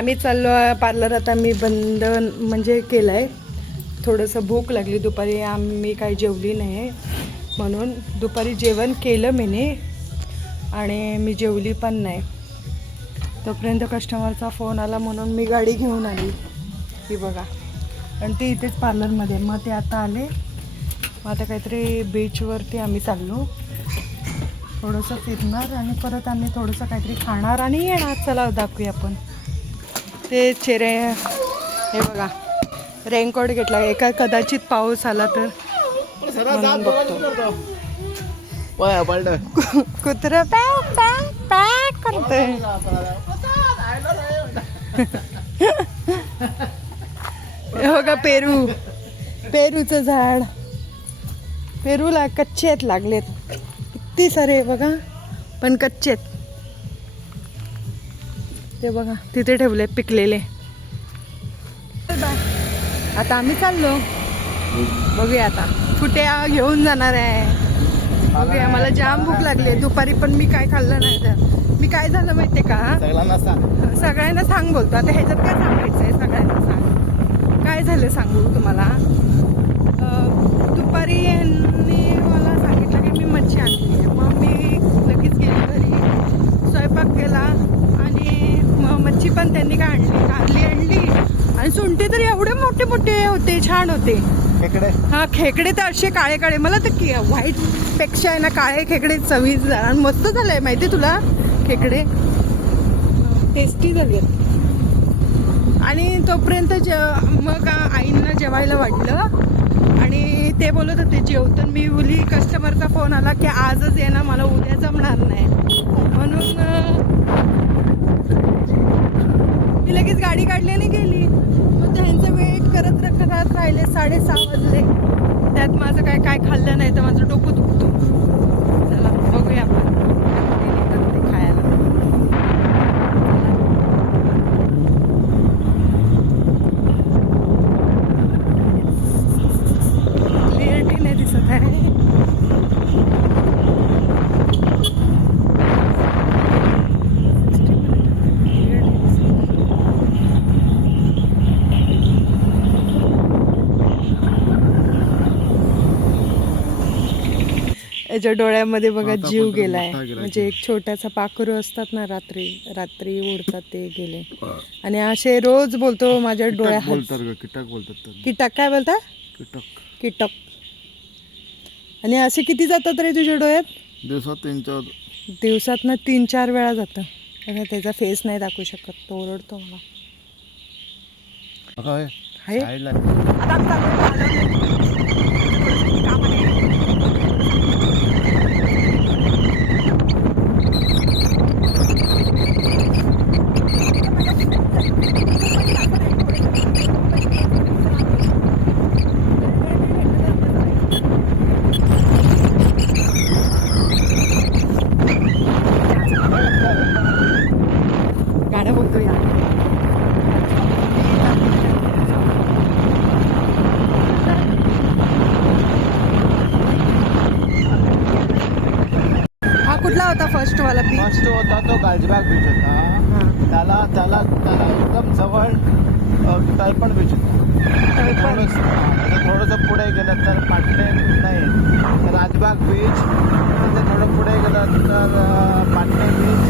आम्ही चाललो पार्लर. आता मी बंद म्हणजे केलं आहे. थोडंसं भूक लागली दुपारी, आम्ही काही जेवली नाही म्हणून दुपारी जेवण केलं मीने आणि मी जेवली पण नाही. तोपर्यंत कस्टमरचा फोन आला म्हणून मी गाडी घेऊन आली. ही बघा, आणि ते इथेच पार्लरमध्ये. मग ते आता आले. मग आता काहीतरी बीचवरती आम्ही चाललो, थोडंसं फिरणार आणि परत आम्ही थोडंसं काहीतरी खाणार आणि येणार. चला दाखवूया आपण. ते चेहरे हे बघा, रेनकोट घेतला. एका कदाचित पाऊस आला तर म्हणून बघतो. कुत्रं पॅक पॅक पॅक करतंय. हे बघा पेरू, पेरूचं झाड. पेरूला कच्चे आहेत लागलेत किती सारे बघा, पण कच्चे आहेत. ते बघा तिथे ठेवले पिकलेले. आता आम्ही चाललो, बघूया आता कुठे घेऊन जाणार आहे. बघूया, मला जाम भूक लागली. दुपारी पण मी काय खाल्लं नाही. तर मी काय झालं माहितीये का, सगळ्यांना सांग बोलतो. आता ह्याच्यात काय सांगायचं आहे, सगळ्यांना सांग. काय झालं सांगू तुम्हाला. दुपारी यांनी मला सांगितलं की मी मच्छी आणली आहे. मग मी लगेच गेली घरी, स्वयंपाक केला आणि मग मच्छी पण त्यांनी काय आणली आणि सुंटे तर एवढे मोठे मोठे होते, छान होते. खेकडे, हा खेकडे तर असे काळे काळे. मला तर व्हाईट पेक्षा आहे ना काळे खेकडे चवीच. आणि मस्त झालंय माहिती तुला, खेकडे टेस्टी झाले. आणि तोपर्यंत मग आईंना जेवायला वाटलं आणि ते बोलत होते जेवतो. मी बोली कस्टमरचा फोन आला की आजच ये ना, मला उद्या जमणार नाही. म्हणून मी लगेच गाडी काढली आणि गेली. मग त्यांचं वेट करत राहिले. 6:30 वाजले. त्यात माझं काय खाल्लं नाही तर माझं डोकं दुखतो. चला बघूया आपण ते खायला. क्लिअरिटी नाही दिसत आहे. याच्या डोळ्यामध्ये बघा जीव गेलाय. म्हणजे एक छोटासा पाखरू असतात ना, रात्री उडतात ते गेले. आणि असे रोज बोलतो माझ्या डोळ्यात. कीटक बोलतात. कीटक काय बोलता? कीटक. आणि असे किती जातात रे तुझ्या डोळ्यात? दिवसात ना 3-4 वेळा जातं. त्याचा फेस नाही दाखवू शकत, तो ओरडतो मला. गाणं बोलतो या. हा कुठला होता फर्स्ट वाला बीच? फर्स्ट होता तो गालजीबाग बीच होता. त्याला एकदम जवळ तळपण बीच होता. थोडंसं पुढे गेलं तर पाटणे नाही, राजबाग बीच. थोडं पुढे गेलं तर पाटणे बीच.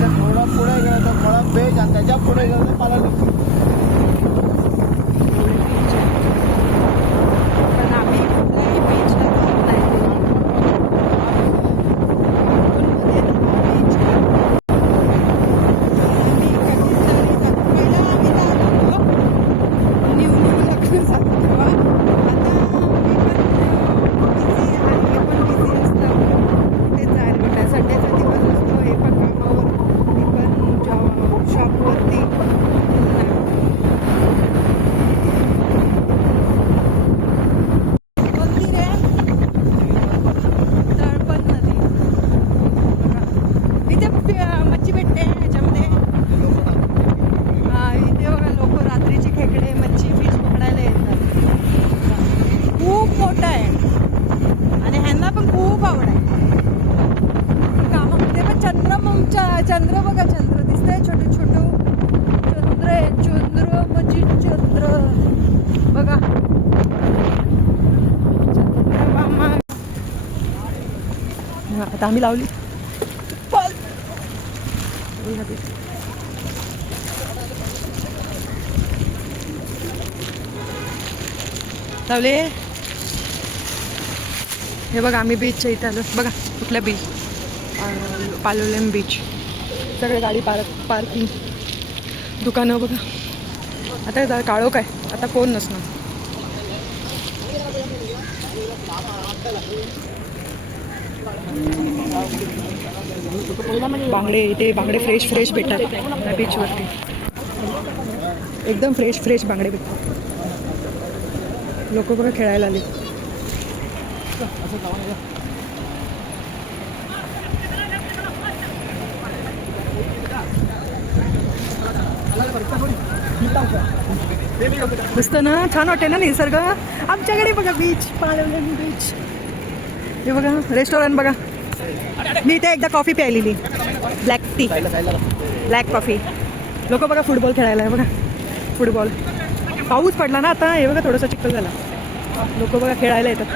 थोडं पुढे गेलं तर कोळंब बीच. आणि त्याच्या पुढे गेलं तर पालाली बीच. पण आम्ही कुठल्याही बीचला जात नाही. आता आम्ही लावली पाल. लावले. हे बघा आम्ही बीचच्या इथे आलो. बघा कुठल्या बीच, पालोलेम बीच. सगळे गाडी पार्किंग, दुकानं बघा. आता काळोख आहे, आता कोण नसणार. बांगडे, इथे बांगडे फ्रेश फ्रेश भेटतात त्या बीचवरती. एकदम फ्रेश फ्रेश बांगडे भेटतात. लोक बघा खेळायला आले. मस्त ना, छान वाटते ना निसर्ग. आमच्याकडे बघा बीच, पालोलेम बीच. हे बघा रेस्टॉरंट बघा. मी इथे एकदा कॉफी प्यायलेली, ब्लॅक टी, ब्लॅक कॉफी. लोक बघा फुटबॉल खेळायला आहे बघा. फुटबॉल पाऊस पडला ना आता. हे बघा थोडंसं चिखल झाला. लोक बघा खेळायला येतात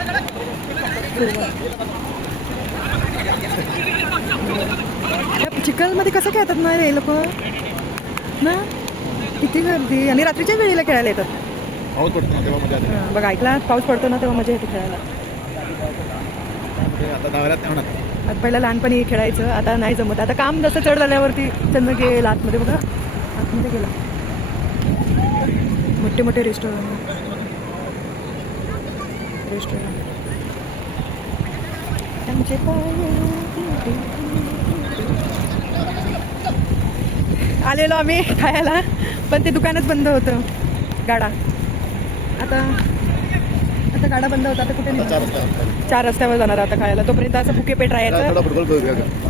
फुटबॉल. चिखलमध्ये कसं खेळतात ना रे लोक ना, किती गर्दी. आणि रात्रीच्या वेळेला खेळायला येतात. पाऊस पडतो ना तेव्हा मजा येते. बघा ऐकला, पाऊस पडतो ना तेव्हा मजा येते खेळायला. आता दहाव्यात नाही होणार. आता पहिला लहानपणी खेळायचं, आता नाही जमत. आता काम जसं चढ झाल्यावरती त्यांना गेला आतमध्ये बघा. आतमध्ये गेला. मोठे मोठे रेस्टॉरंट त्यांचे आलेलो आम्ही खायला, पण ते दुकानच बंद होतं. गाडा आता गाडा बंद होता. आता कुठे निघालो? 4 रस्त्यावर जाणार आता खायला. तोपर्यंत असं फुके पेट राहायचं.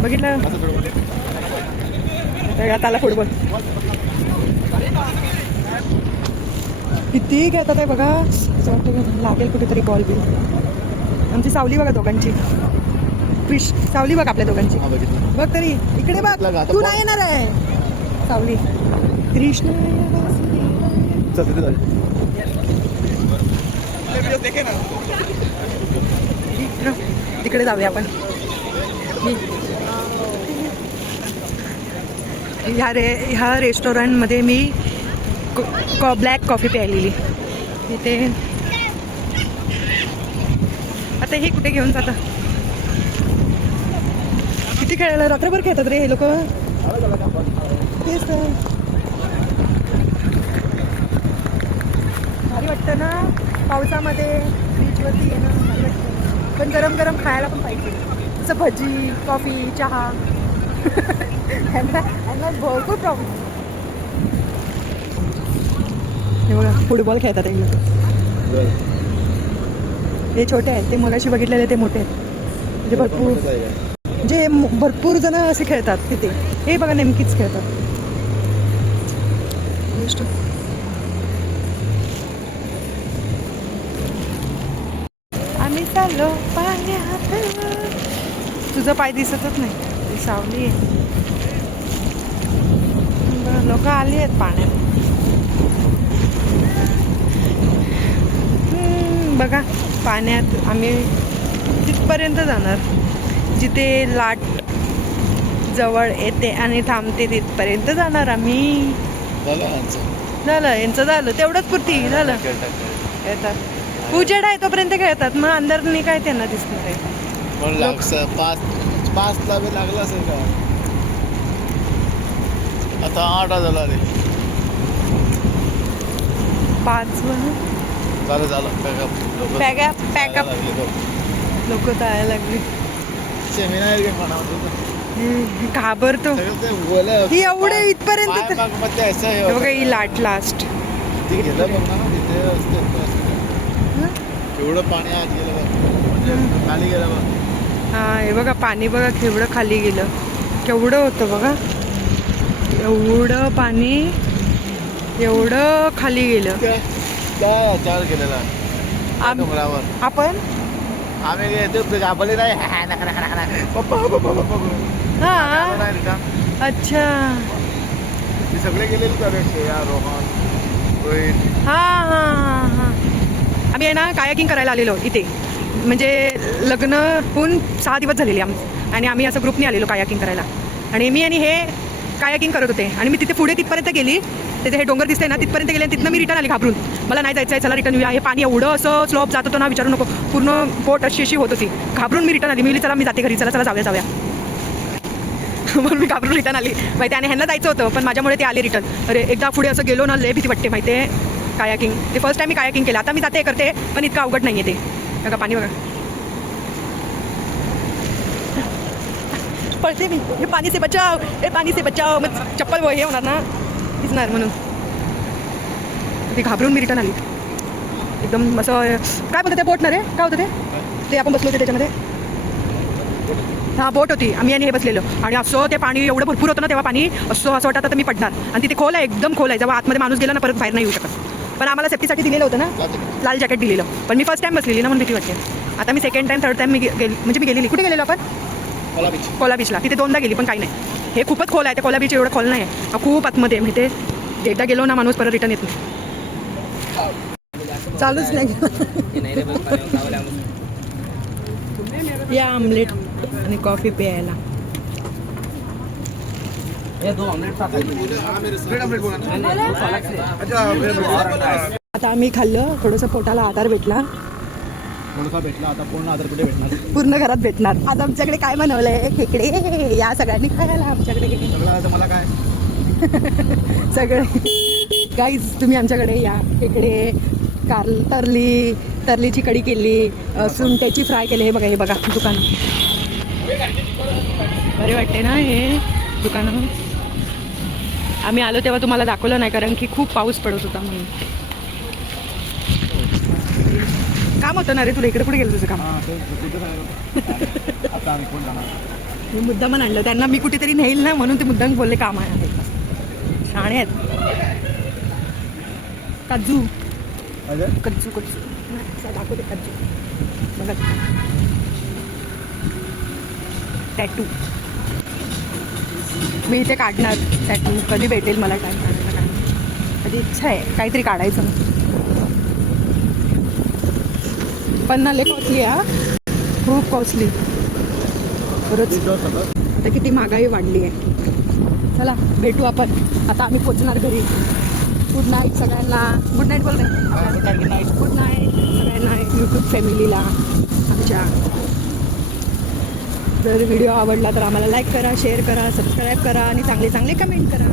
बघितलं आता आला फुटबॉल. किती खेळतात आहे बघा. असं वाटतं लागेल कुठेतरी बॉल बिल. आमची सावली बघा दोघांची. फिश सावली बघ आपल्या दोघांची. बघ तरी इकडे बघ. तू नाही येणार आहे सावली. कृष्ण तिकडे जाऊया आपण. ह्या रेस्टॉरंटमध्ये मी ब्लॅक कॉफी प्यायलेली. इथे आता हे कुठे घेऊन जातं. किती खेळायला रात्रभर खेळतात रे हे लोक. तेच तर भारी वाटतं ना पावसामध्ये बीचवरती येणं. भारी वाटतं. पण गरम गरम खायला पण पाहिजे. जसं भजी, कॉफी, चहा. ह्यांना भरपूर प्रॉब्लेम. हे बघा फुटबॉल खेळतात एक लोक. हे छोटे आहेत, ते मगाशी बघितलेले ते मोठे आहेत. म्हणजे भरपूर जण असे खेळतात तिथे. हे बघा नेमकीच खेळतात. आम्ही चाललो पाण्यात. तुझं पाय दिसतच नाही, ती सावली आहे. लोक आली आहेत पाण्यात. बघा पाण्यात आम्ही तिथपर्यंत जाणार जिथे लाट जवळ येते आणि थांबते. तिथपर्यंत जाणार आम्ही. झालं यांचं, झालं तेवढंच पुरती झालं. खेळतात उजेड आहे तोपर्यंत खेळतात. मग अंधारनी काय त्यांना दिसणार आहे. पाचला बी लागला असेल का. आता 8 झाला रे. 5 झालं पॅकअप. लोक जायला लागली. घाबरतो ही एवढे इथपर्यंत. बघा ही लाट लास्ट. एवढं पाणी आत गेलं, खाली गेलं बघ. हा हे बघा पाणी बघा केवढं खाली गेलं. केवढं होतं बघा. एवढं पाणी एवढं खाली गेलं. गेलेला आपण आम्ही घाबरले नाही. हा अच्छा सगळे गेलेले. रोहन, रोहित. हा हा हा हा आम्ही आहे ना कायाकिंग करायला आलेलो इथे. म्हणजे लग्न होऊन 6 दिवस झालेले आणि आम्ही असं ग्रुपने आलेलो कायाकिंग करायला. आणि मी आणि हे कायाकिंग करत होते आणि मी तिथे पुढे तिथपर्यंत गेली, तिथे हे डोंगर दिसते ना तिथपर्यंत गेले आणि तिथनं मी रिटर्न आली घाबरून. मला नाही जायचं आहे, चला रिटर्न येऊया. हे पाणी एवढं असं स्लोप जात होतं ना, विचारू नको. पूर्ण बोट अशी होत होती. घाबरून मी रिटर्न आली. मी चला मी जाते घरी, चला जाऊया म्हणून मी घाबरून रिटर्न आली माहिती. आणि ह्यांना जायचं होतं पण माझ्यामुळे ते आले रिटर्न. अरे एकदा पुढे असं गेलो ना, लय भीती वाटते माहिती आहे. कायाकिंग ते फर्स्ट टाइम मी कायाकिंग केलं. आता मी जाते करते पण इतकं अवघड नाही आहे ते. बघा पाणी बघा, पळते मी. हे पाणी से बचाव, हे पाणी से बचाव. मग चप्पल हे होणार ना, दिसणार म्हणून ते घाबरून मी रिटर्न आली. एकदम असं काय बोलतं ते बोट ना रे, काय होतं ते आपण बसलो होते त्याच्यामध्ये. हां बोट होती, आम्ही आणि हे बसलेलो. आणि असं ते पाणी एवढं भरपूर होतं ना तेव्हा पाणी, असं वाटतं तर मी पडणार. आणि तिथे खोल आहे, एकदम खोल आहे. जेव्हा आतमध्ये माणूस गेला ना परत बाहेर नाही येऊ शकत. पण आम्हाला सेफ्टीसाठी दिलेलं होतं ना, लाल जॅकेट दिलेलं. पण मी फर्स्ट टाइम बसलेली ना म्हणून भीती वाटते. आता मी सेकंड टाइम थर्ड टाइम मी गेली, म्हणजे मी गेलेली. कुठे गेलेलो आपण? कोला बीचला. तिथे 2दा गेली पण काही नाही. हे खूपच खोल आहे. ते कोला बीच एवढं खोल नाही आहे, खूप आतमध्ये माहिती आहे. एकदा गेलो ना माणूस परत रिटर्न येत नाही. चालूच नाही. या आमलेट आणि कॉफी प्यायला. आता आम्ही खाल्लं, थोडंसं पोटाला आधार भेटला. आता पूर्ण आधार कुठे भेटणार? पूर्ण घरात भेटणार. आता आमच्याकडे काय बनवलंय, खेकडे. या सगळ्यांनी खायला आमच्याकडे सगळं. मला काय सगळे गाईज तुम्ही आमच्याकडे या. खेकडे, तरलीची कढी केली, सुंट्याची फ्राय केली. हे बघा दुकान. बरे वाटते ना हे दुकानं. आम्ही आलो तेव्हा तुम्हाला दाखवलं नाही कारण की खूप पाऊस पडत होता म्हणून. काम होतं ना रे तुला, इकडे कुठे गेलं तुझं काम? मी मुद्दाम आणलं त्यांना, मी कुठेतरी नेईल ना म्हणून ते मुद्दाम बोलले काम आहे. शाणे आहेत. काजू दाखवते काजू बघा. टॅटू मी इथे काढणार. टॅटू कधी भेटेल मला टाईम काढायला, कधी इच्छा आहे काहीतरी काढायचं. पण ना लय कॉस्टली आहे, खूप कॉस्टली खरंच. आता किती महागाई वाढली आहे. चला भेटू आपण. आता आम्ही पोचणार घरी. गुड नाईट सगळ्यांना. गुड नाईट बोल रहे. गुड नाईट सगळ्यांना, यूट्यूब फॅमिलीला आमच्या. जर व्हिडिओ आवडला तर आम्हाला लाईक करा, शेअर करा, सबस्क्राईब करा आणि चांगले कमेंट करा.